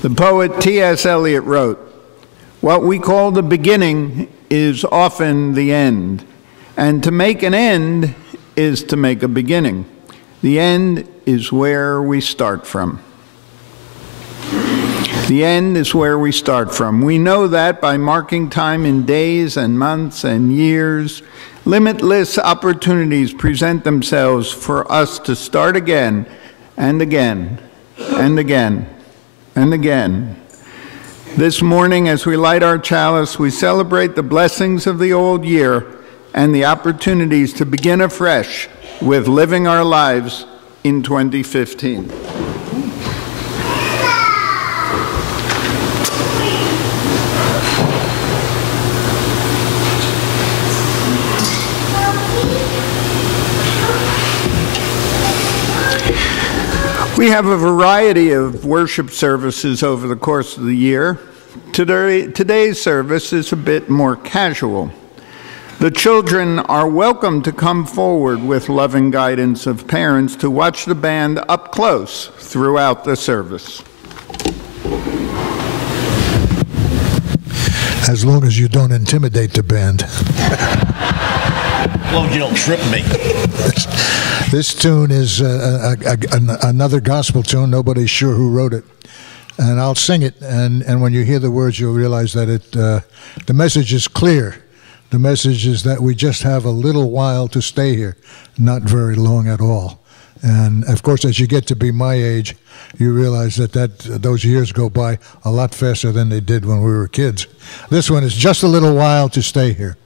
The poet T.S. Eliot wrote, "What we call the beginning is often the end, and to make an end is to make a beginning. The end is where we start from." The end is where we start from. We know that by marking time in days and months and years. Limitless opportunities present themselves for us to start again and again and again and again. This morning, as we light our chalice, we celebrate the blessings of the old year and the opportunities to begin afresh with living our lives in 2015. We have a variety of worship services over the course of the year. Today's service is a bit more casual. The children are welcome to come forward with loving guidance of parents to watch the band up close throughout the service. As long as you don't intimidate the band. As long as you don't trip me. This tune is another gospel tune. Nobody's sure who wrote it. And I'll sing it, and when you hear the words, you'll realize that the message is clear. The message is that we just have a little while to stay here, not very long at all. And, of course, as you get to be my age, you realize that those years go by a lot faster than they did when we were kids. This one is just a little while to stay here.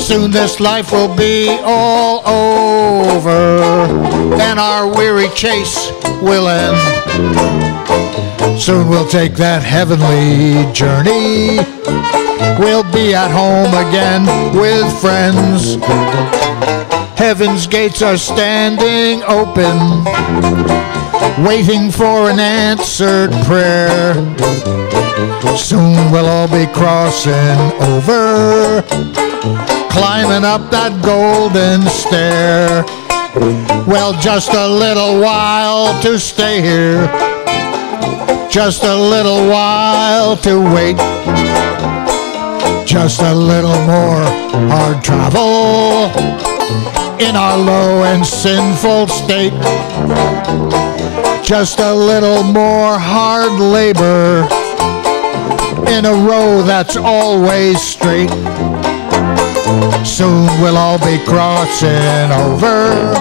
Soon this life will be all over, and our weary chase will end. Soon we'll take that heavenly journey. We'll be at home again with friends. Heaven's gates are standing open, waiting for an answered prayer. Soon we'll all be crossing over, climbing up that golden stair. Well, just a little while to stay here, just a little while to wait, just a little more hard travel in our low and sinful state, just a little more hard labor in a row that's always straight. Soon we'll all be crossing over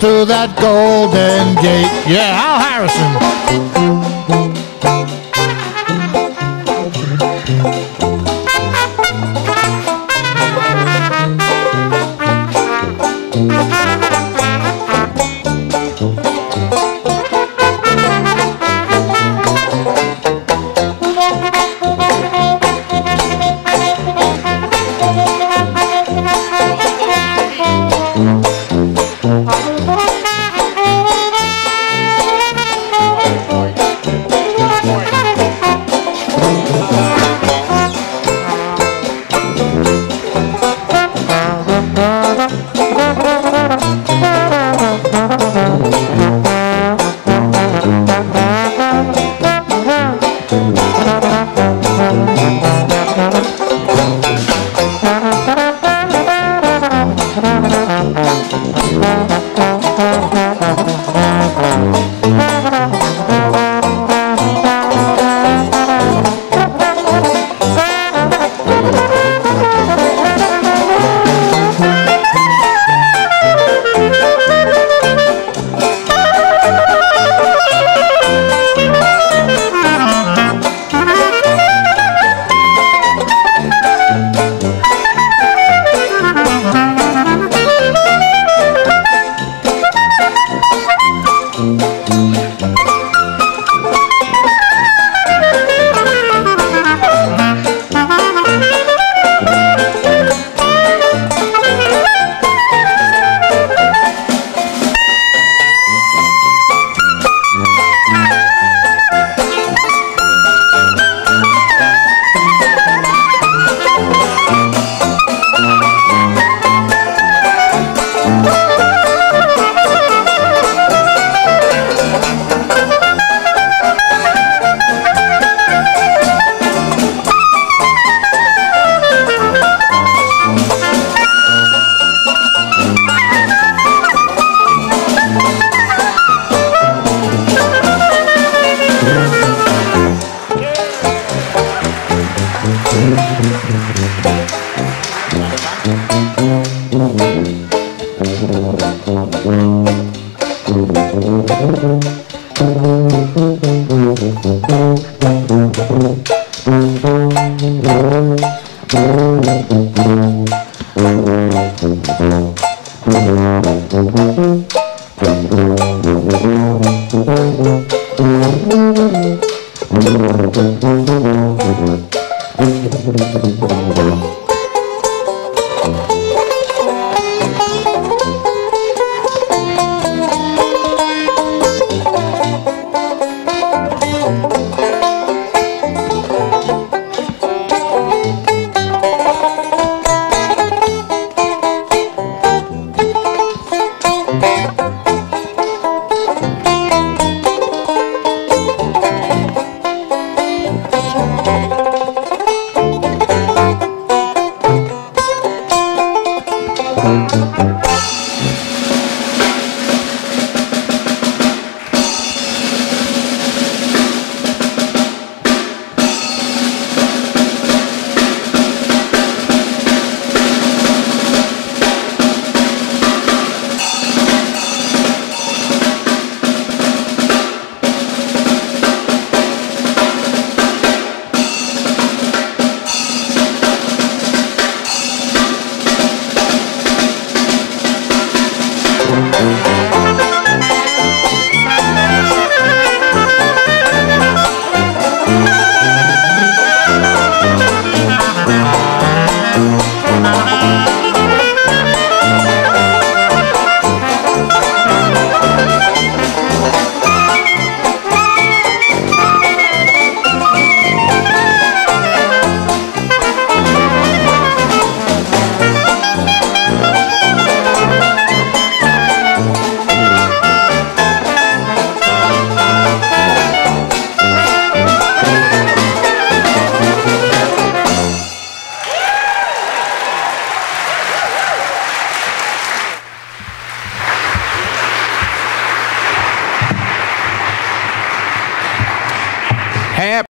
through that golden gate. Yeah, Al Harrison.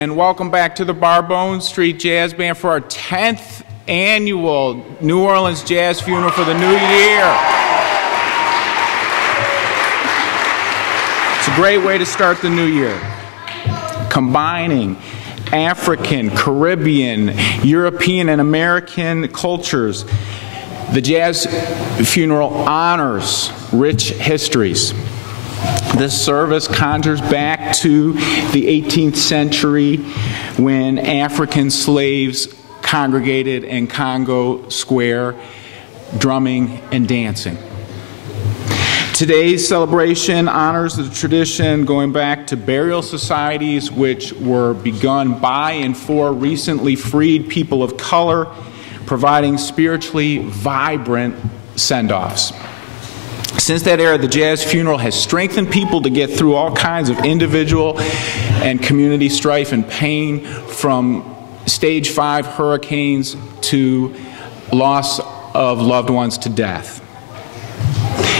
And welcome back to the Barbone Street Jazz Band for our 10th annual New Orleans Jazz Funeral for the New Year. It's a great way to start the new year, combining African, Caribbean, European, and American cultures. The Jazz Funeral honors rich histories. This service conjures back to the 18th century when African slaves congregated in Congo Square, drumming and dancing. Today's celebration honors the tradition going back to burial societies which were begun by and for recently freed people of color, providing spiritually vibrant send-offs. Since that era, the Jazz Funeral has strengthened people to get through all kinds of individual and community strife and pain, from stage 5 hurricanes to loss of loved ones to death.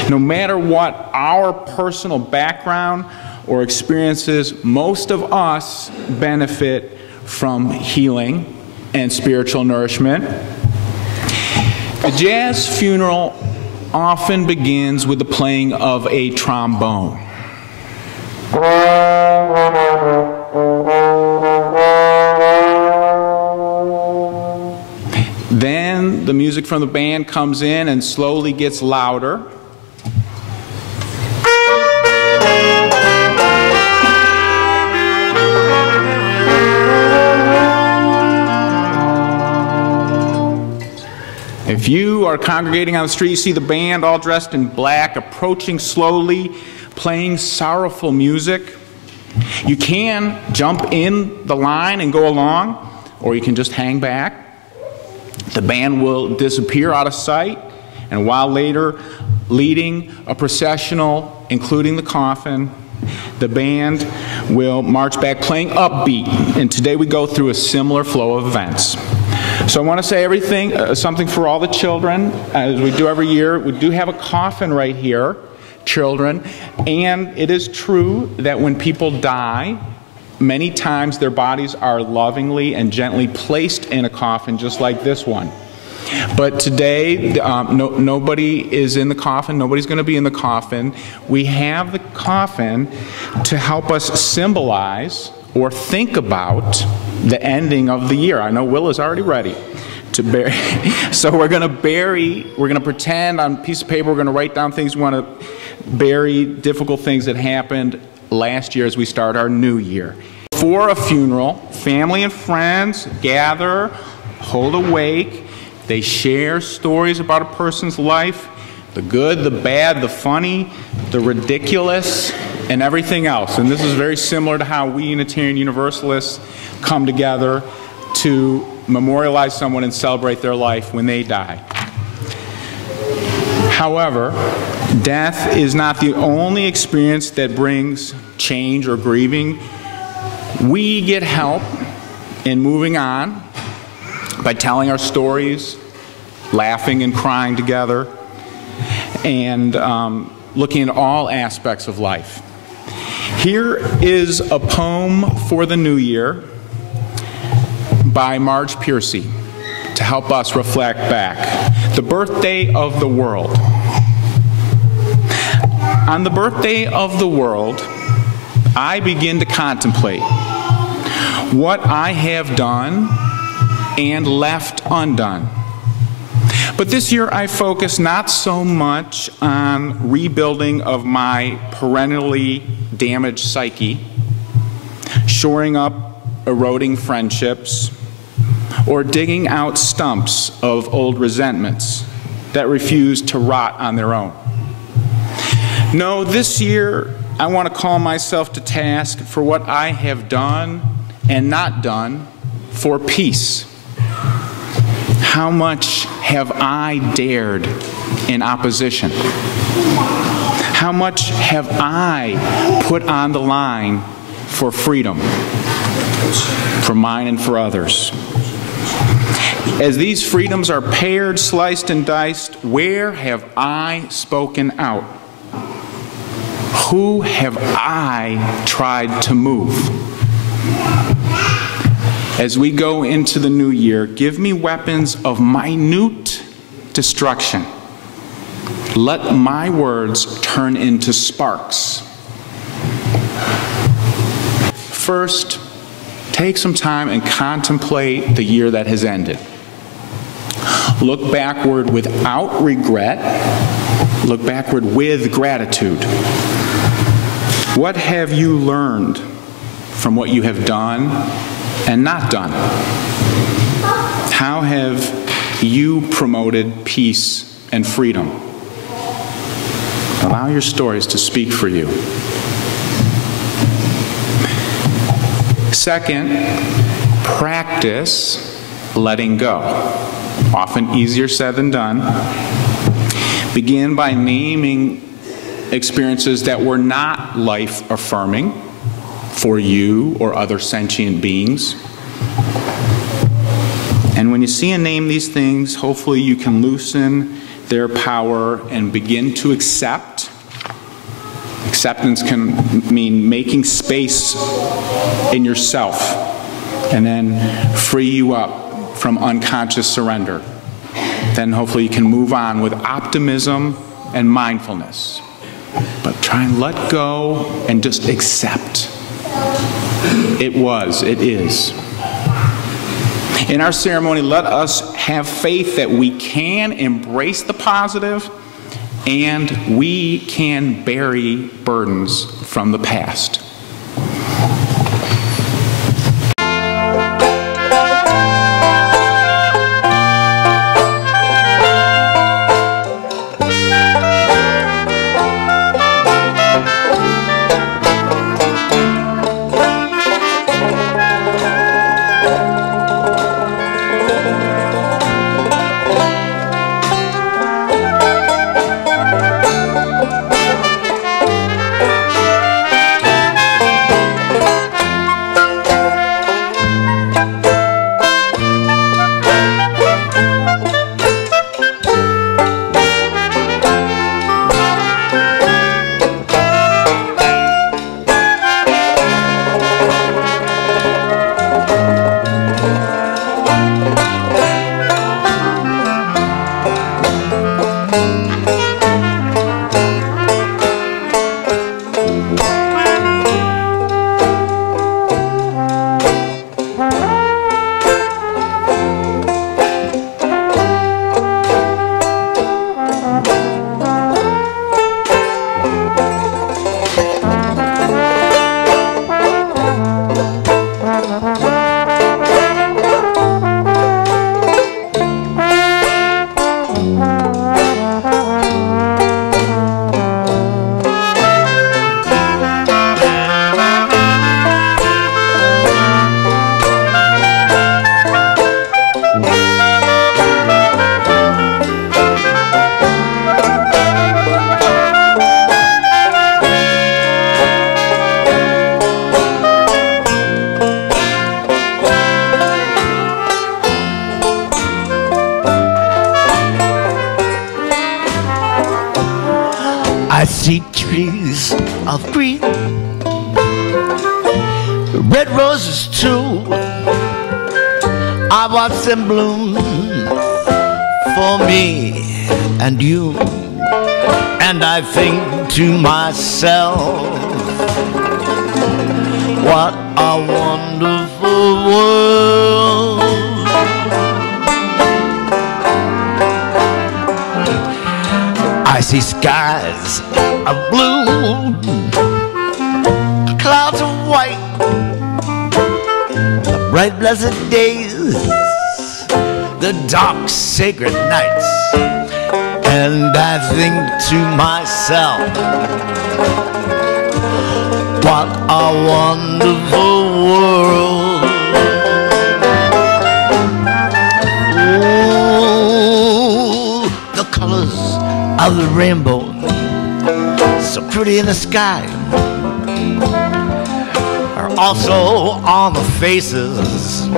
No matter what our personal background or experiences, most of us benefit from healing and spiritual nourishment. The Jazz Funeral often begins with the playing of a trombone. Then the music from the band comes in and slowly gets louder. If you are congregating on the street, you see the band all dressed in black, approaching slowly, playing sorrowful music. You can jump in the line and go along, or you can just hang back. The band will disappear out of sight, and while later leading a processional, including the coffin, the band will march back playing upbeat. And today we go through a similar flow of events. So I want to say something for all the children, as we do every year. We do have a coffin right here, children, and it is true that when people die, many times their bodies are lovingly and gently placed in a coffin just like this one. But today, nobody is in the coffin. Nobody's going to be in the coffin. We have the coffin to help us symbolize or think about the ending of the year. I know Will is already ready to bury. So we're going to pretend on a piece of paper, we're going to write down things we want to bury, difficult things that happened last year as we start our new year. before a funeral, family and friends gather, hold a wake. They share stories about a person's life, the good, the bad, the funny, the ridiculous, and everything else. And this is very similar to how we Unitarian Universalists come together to memorialize someone and celebrate their life when they die. However, death is not the only experience that brings change or grieving. We get help in moving on by telling our stories, laughing and crying together, and looking at all aspects of life. Here is a poem for the new year by Marge Piercy to help us reflect back. The birthday of the world. On the birthday of the world, I begin to contemplate what I have done and left undone. But this year I focus not so much on rebuilding of my perennially damaged psyche, shoring up eroding friendships, or digging out stumps of old resentments that refuse to rot on their own. No, this year I want to call myself to task for what I have done and not done for peace. How much have I dared in opposition? How much have I put on the line for freedom, for mine and for others? As these freedoms are pared, sliced, and diced, where have I spoken out? Who have I tried to move? As we go into the new year, give me weapons of minute destruction. Let my words turn into sparks. First, take some time and contemplate the year that has ended. Look backward without regret. Look backward with gratitude. What have you learned from what you have done and not done? How have you promoted peace and freedom? Allow your stories to speak for you. Second, practice letting go. Often easier said than done. Begin by naming experiences that were not life-affirming for you or other sentient beings. And when you see and name these things, hopefully you can loosen their power and begin to accept. Acceptance can mean making space in yourself and then free you up from unconscious surrender. Then hopefully you can move on with optimism and mindfulness. But try and let go and just accept. It was, it is. In our ceremony, let us have faith that we can embrace the positive and we can bury burdens from the past. see trees of green, red roses too. I watch them bloom for me and you, and I think to myself, what a wonderful world. I see skies of blue, clouds of white, the bright blessed days, the dark sacred nights, and I think to myself, what a wonderful world. Ooh, the colors of the rainbow, so pretty in the sky, are also on the faces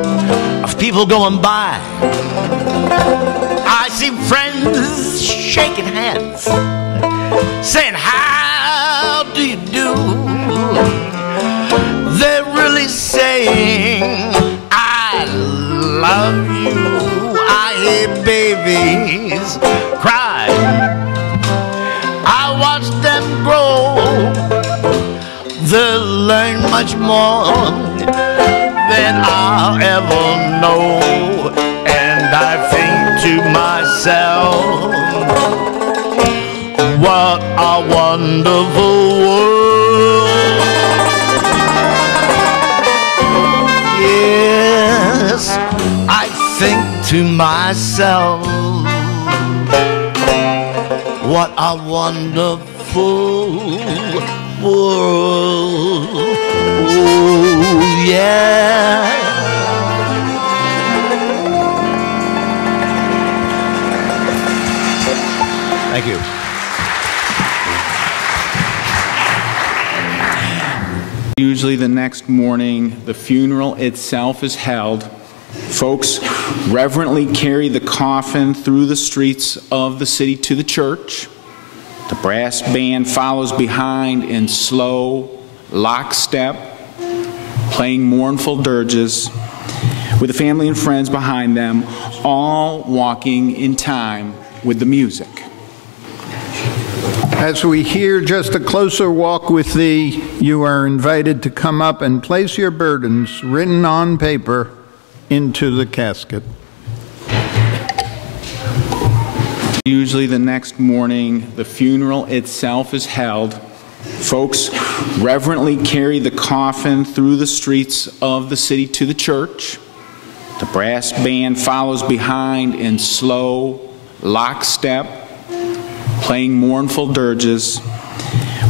of people going by. I see friends shaking hands, saying, how do you do? They're really saying, I love you. I hear babies cry. I watch them grow. They'll learn much more than I'll ever know. And I think to myself, what a wonderful world. Yes, I think to myself, what a wonderful world. Oh, yeah. Thank you. Usually the next morning, the funeral itself is held. Folks reverently carry the coffin through the streets of the city to the church. The brass band follows behind in slow lockstep, playing mournful dirges, with the family and friends behind them, all walking in time with the music. As we hear just a closer walk with thee, you are invited to come up and place your burdens, written on paper, into the casket. Usually the next morning, the funeral itself is held. Folks reverently carry the coffin through the streets of the city to the church. The brass band follows behind in slow lockstep, playing mournful dirges,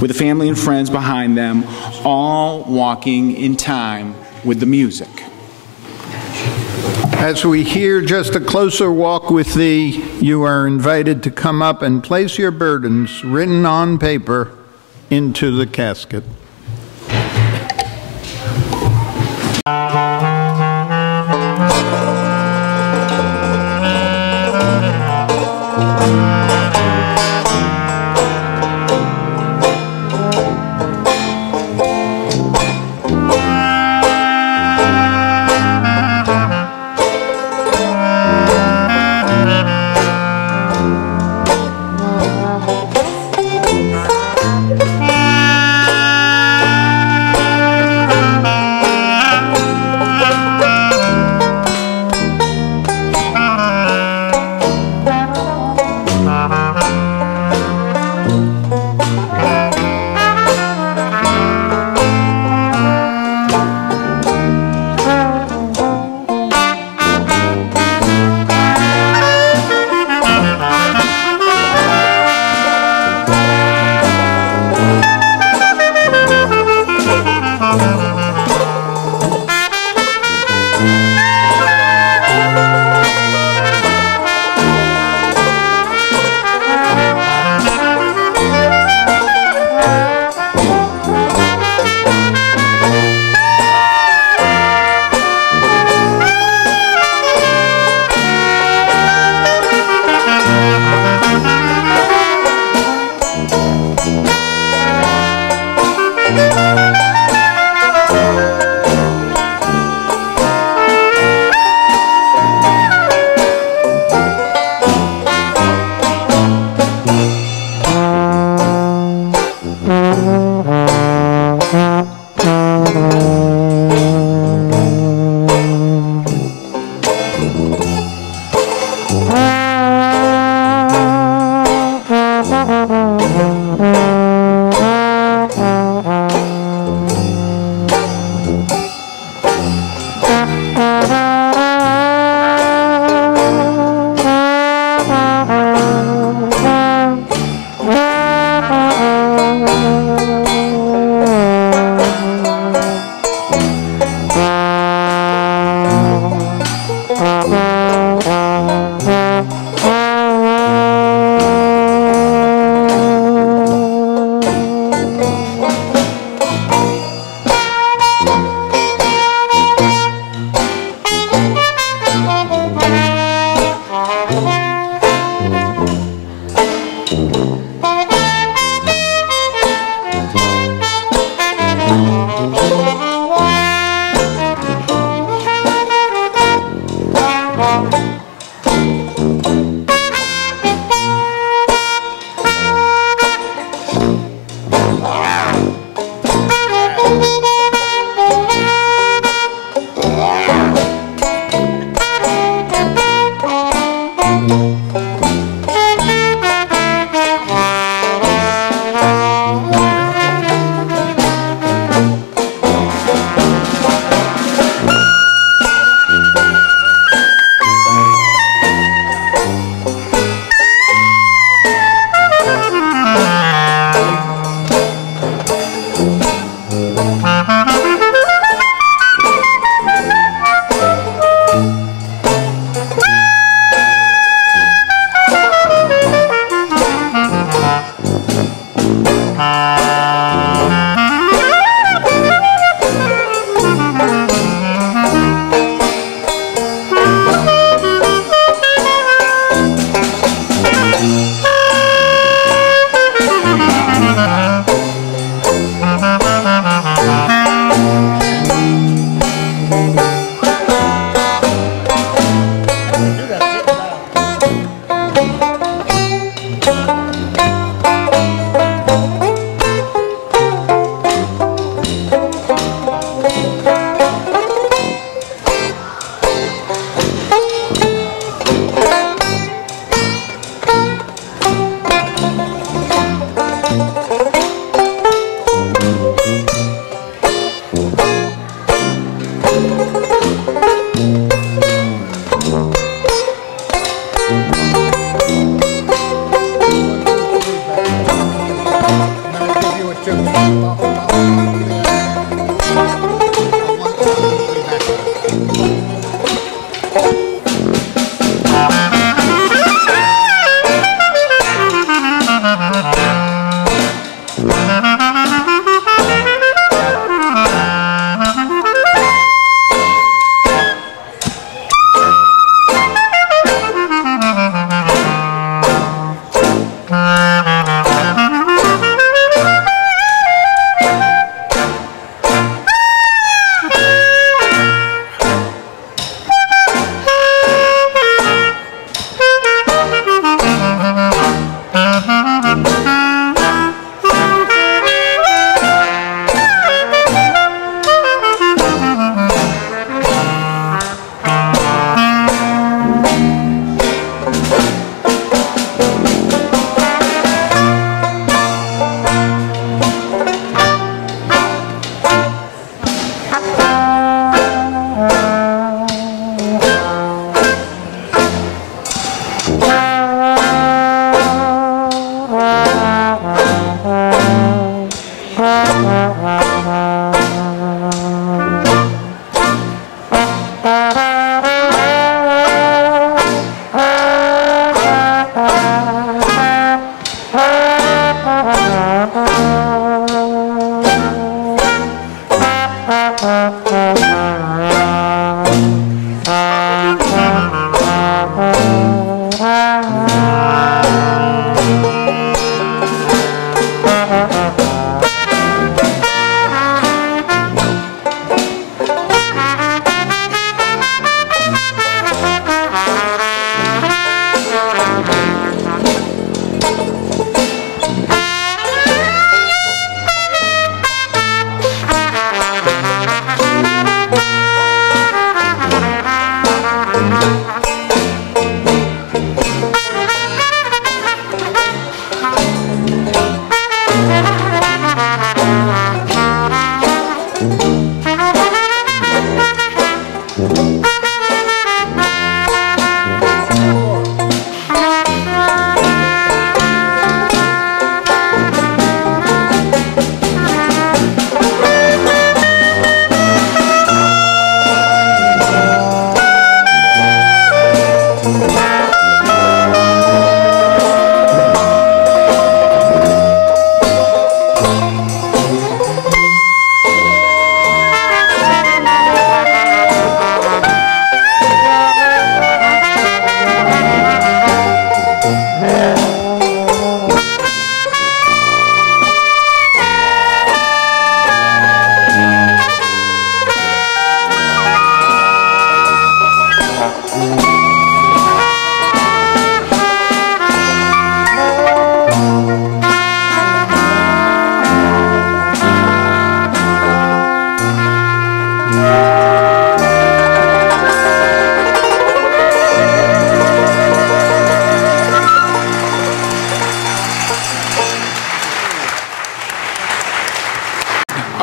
with the family and friends behind them, all walking in time with the music. As we hear just a closer walk with thee, you are invited to come up and place your burdens, written on paper, into the casket.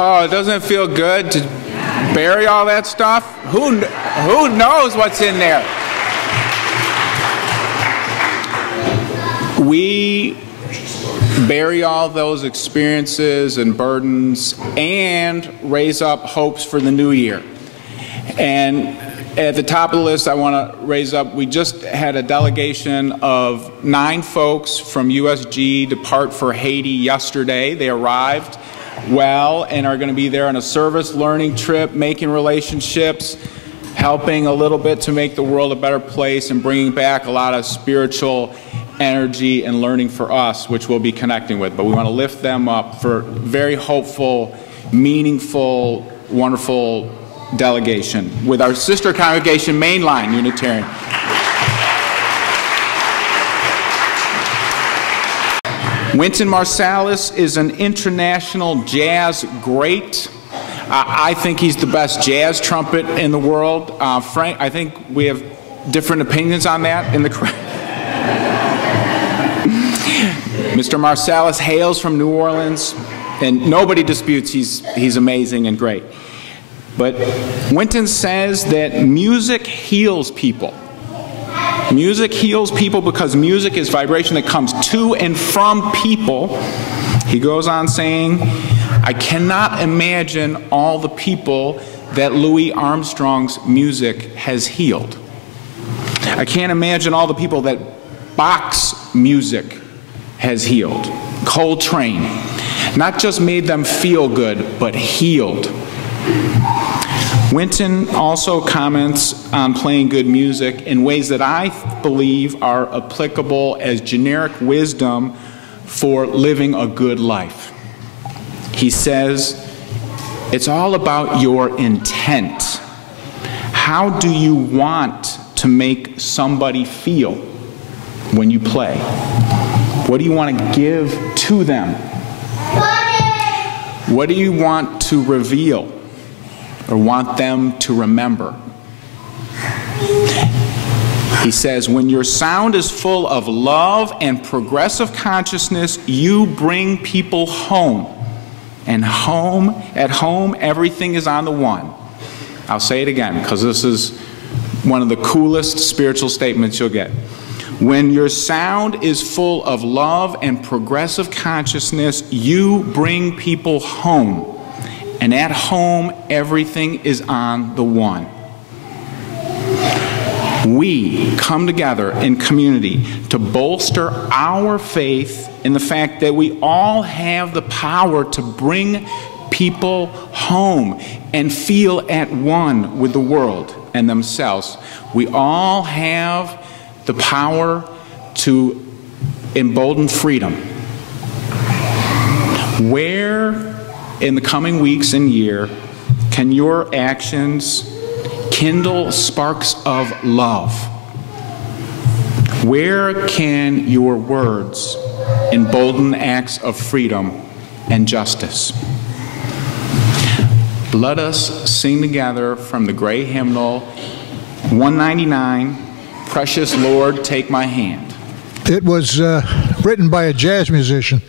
Oh, doesn't it feel good to bury all that stuff? Who knows what's in there? We bury all those experiences and burdens and raise up hopes for the new year. And at the top of the list, I want to raise up, we just had a delegation of 9 folks from USG depart for Haiti yesterday. They arrived well and are going to be there on a service learning trip, making relationships, helping a little bit to make the world a better place, and bringing back a lot of spiritual energy and learning for us, which we'll be connecting with. But we want to lift them up for very hopeful, meaningful, wonderful delegation with our sister congregation, Mainline Unitarian. Wynton Marsalis is an international jazz great. I think he's the best jazz trumpet in the world. Frank, I think we have different opinions on that in the crowd. Mr. Marsalis hails from New Orleans, and nobody disputes he's amazing and great. But Wynton says that music heals people. Music heals people because music is vibration that comes to and from people. He goes on saying, I cannot imagine all the people that Louis Armstrong's music has healed. I can't imagine all the people that Bach's music has healed. Coltrane. Not just made them feel good, but healed. Wynton also comments on playing good music in ways that I believe are applicable as generic wisdom for living a good life. He says, it's all about your intent. How do you want to make somebody feel when you play? What do you want to give to them? What do you want to reveal or want them to remember? He says, when your sound is full of love and progressive consciousness, you bring people home. And at home, everything is on the one. I'll say it again, because this is one of the coolest spiritual statements you'll get. When your sound is full of love and progressive consciousness, you bring people home. And at home, everything is on the one. we come together in community to bolster our faith in the fact that we all have the power to bring people home and feel at one with the world and themselves. We all have the power to embolden freedom. Where in the coming weeks and year can your actions kindle sparks of love? Where can your words embolden acts of freedom and justice? Let us sing together from the gray hymnal 199, Precious Lord, Take My Hand. It was written by a jazz musician.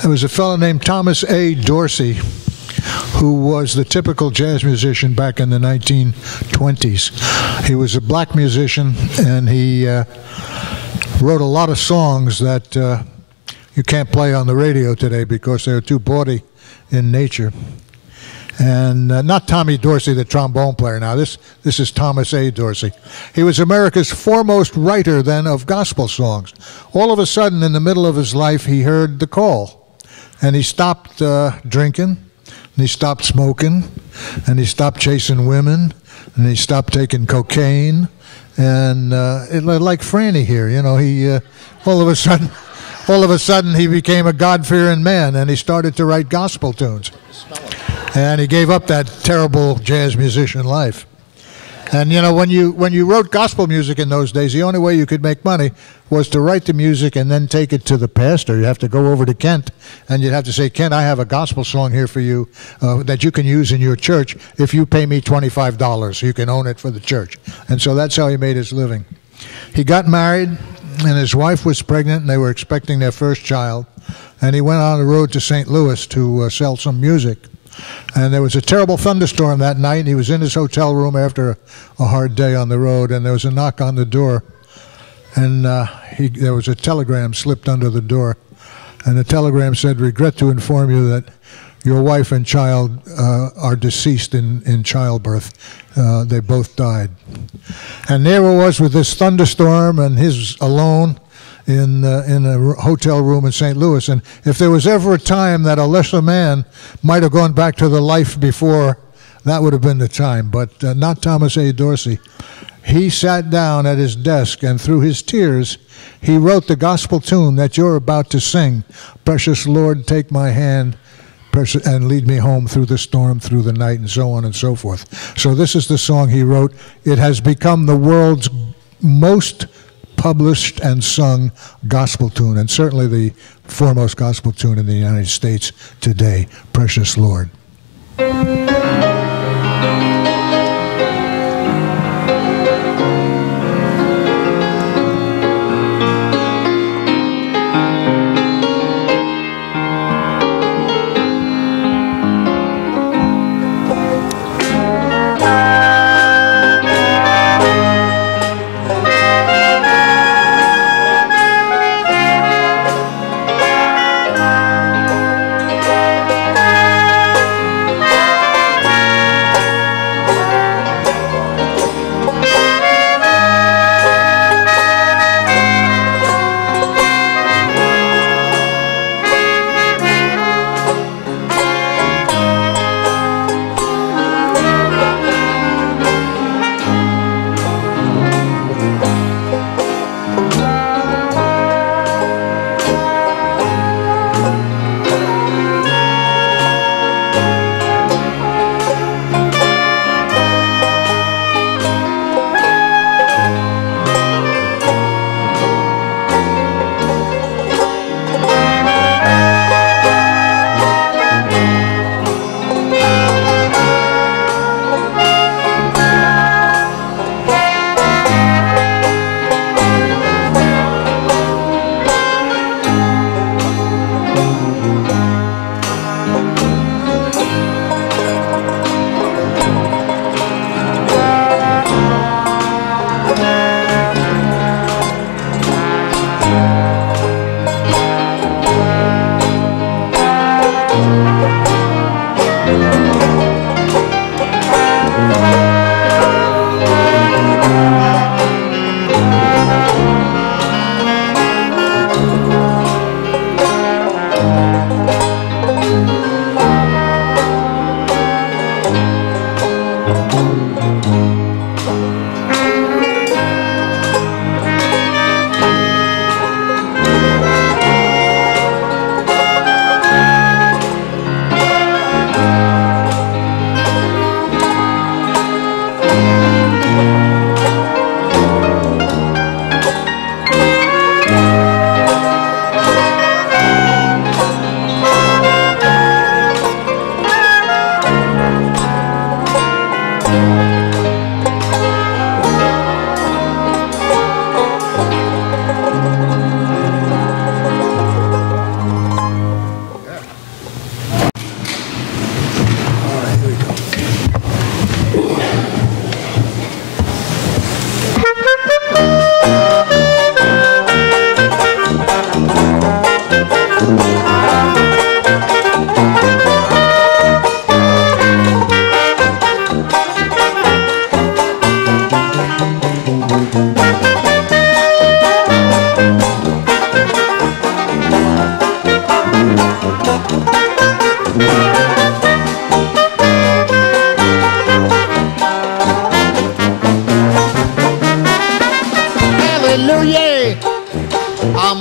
There was a fellow named Thomas A. Dorsey, who was the typical jazz musician back in the 1920s. He was a black musician, and he wrote a lot of songs that you can't play on the radio today because they're too bawdy in nature. And not Tommy Dorsey, the trombone player now. This is Thomas A. Dorsey. He was America's foremost writer then of gospel songs. All of a sudden, in the middle of his life, he heard the call. And he stopped drinking, and he stopped smoking, and he stopped chasing women, and he stopped taking cocaine. And like Franny here, you know, he all of a sudden he became a God-fearing man, and he started to write gospel tunes. And he gave up that terrible jazz musician life. And you know, when you wrote gospel music in those days, the only way you could make money was to write the music and then take it to the pastor. You have to go over to Kent, and you'd have to say, Kent, I have a gospel song here for you that you can use in your church. If you pay me $25, you can own it for the church. And so that's how he made his living. He got married, and his wife was pregnant, and they were expecting their first child. And he went on the road to St. Louis to sell some music. And there was a terrible thunderstorm that night. He was in his hotel room after a hard day on the road, and there was a knock on the door. And there was a telegram slipped under the door. And the telegram said, regret to inform you that your wife and child are deceased in childbirth. They both died. And there he was with this thunderstorm, and he's alone in a hotel room in St. Louis. And if there was ever a time that a lesser man might have gone back to the life before, that would have been the time. But not Thomas A. Dorsey. He sat down at his desk, and through his tears, he wrote the gospel tune that you're about to sing. Precious Lord, take my hand and lead me home through the storm, through the night, and so on and so forth. So this is the song he wrote. It has become the world's most published and sung gospel tune, and certainly the foremost gospel tune in the United States today, Precious Lord.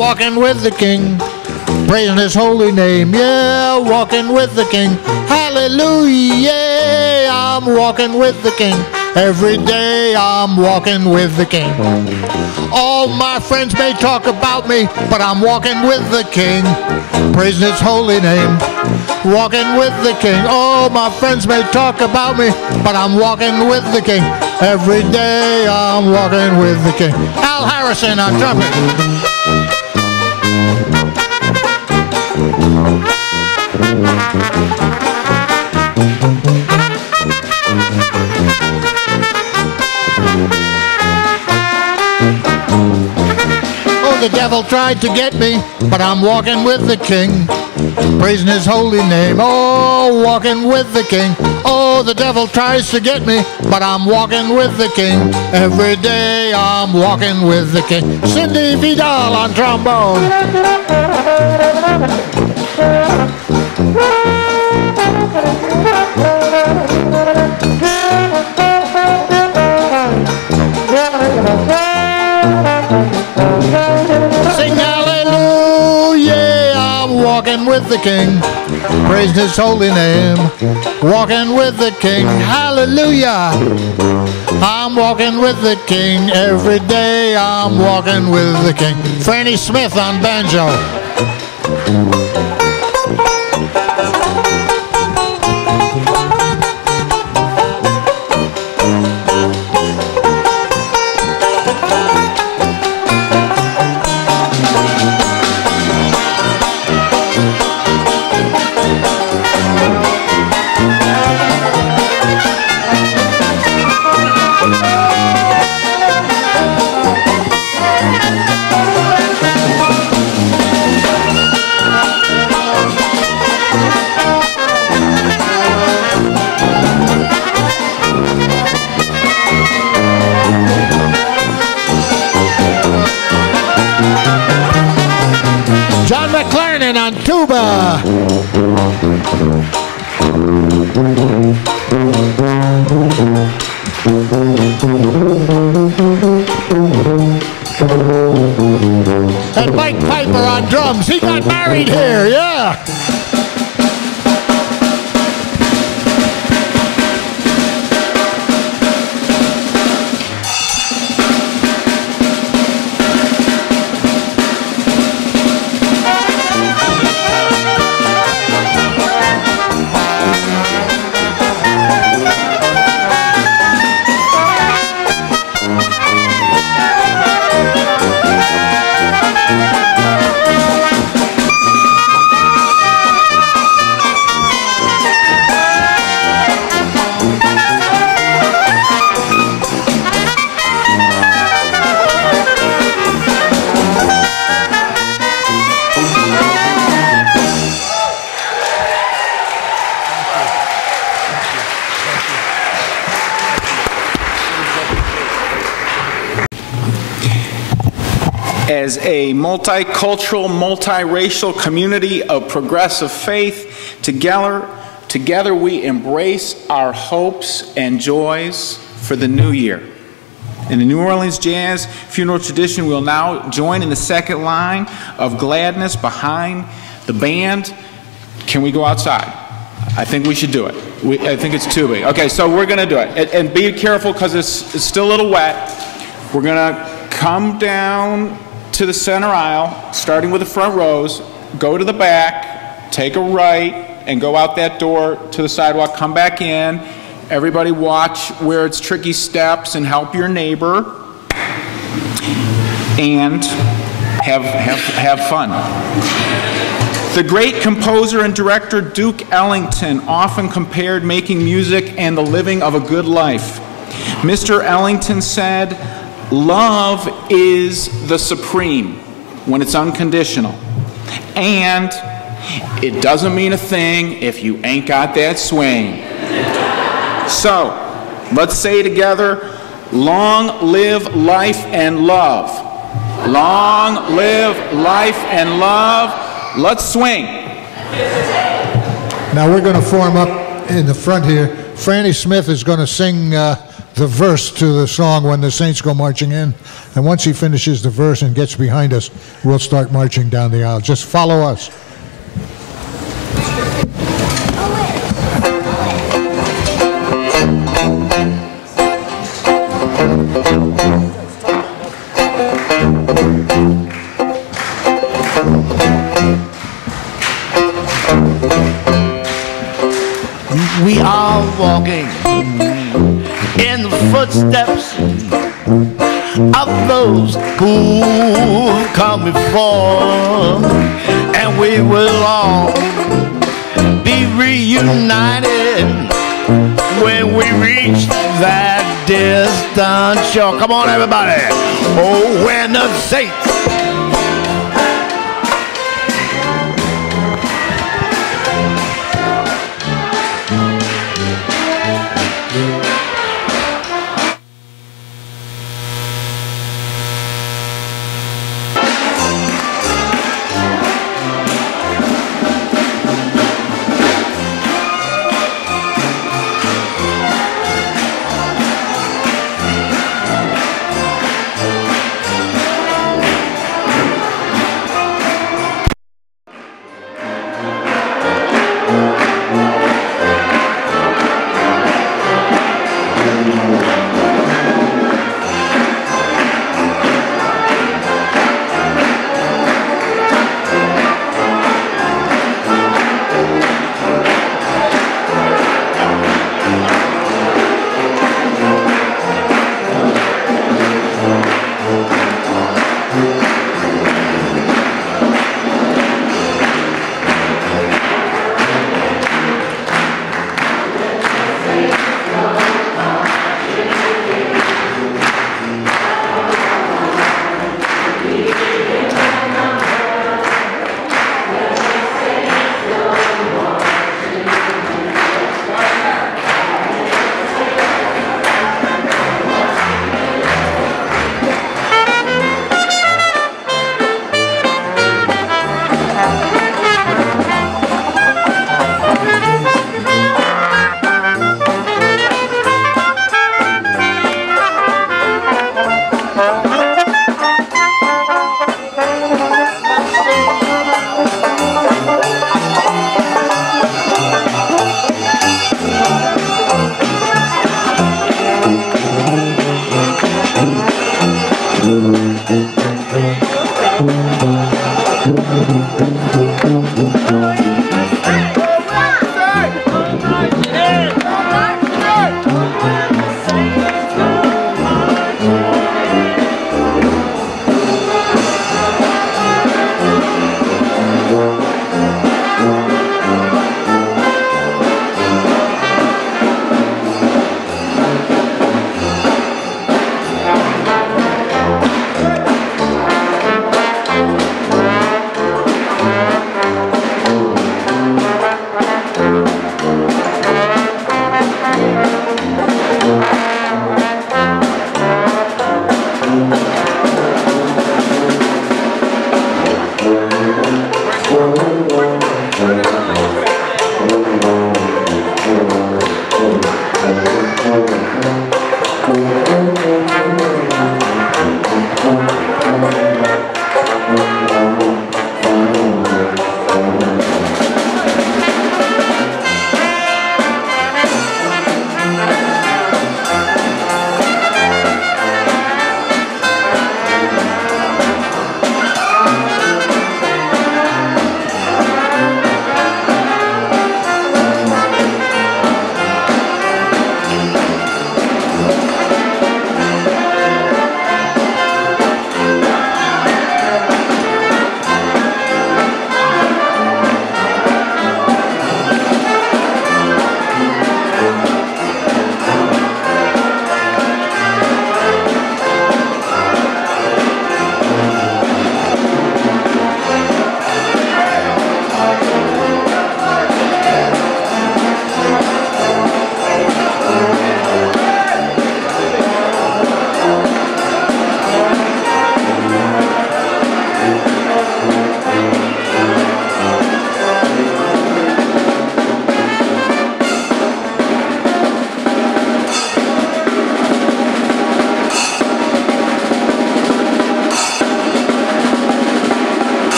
walking with the King, praising His holy name. Yeah, walking with the King. Hallelujah, I'm walking with the King. Every day I'm walking with the King. All my friends may talk about me, but I'm walking with the King, praising His holy name. Walking with the King. All my friends may talk about me, but I'm walking with the King. Every day I'm walking with the King. Al Harrison on trumpet. The devil tried to get me, but I'm walking with the King, praising His holy name. Oh, walking with the King. Oh, the devil tries to get me, but I'm walking with the King. Every day I'm walking with the King. Cindy Vidal on trombone. Sing hallelujah, I'm walking with the King, praising His holy name. Walking with the King, hallelujah, I'm walking with the King. Every day I'm walking with the King. Franny Smith on banjo. McClernan on tuba. And Mike Piper on drums. He got married here, yeah. As a multicultural, multiracial community of progressive faith, together we embrace our hopes and joys for the new year. In the New Orleans Jazz funeral tradition, we'll now join in the second line of gladness behind the band. Can we go outside? I think we should do it. I think it's too big. Okay, so we're going to do it. And be careful because it's still a little wet. We're going to come down to the center aisle, starting with the front rows, go to the back, take a right, and go out that door to the sidewalk, come back in. Everybody watch where it's tricky steps and help your neighbor. And have fun. The great composer and director Duke Ellington often compared making music and the living of a good life. Mr. Ellington said, "Love is the supreme when it's unconditional. And it doesn't mean a thing if you ain't got that swing." So, let's say together, long live life and love. Long live life and love. Let's swing. Now we're going to form up in the front here. Franny Smith is going to sing the the verse to the song when the saints go marching in. And once he finishes the verse and gets behind us, we'll start marching down the aisle. Just follow us. We are walking in the footsteps of those who come before, and we will all be reunited when we reach that distant shore. Come on, everybody. Oh, when the saints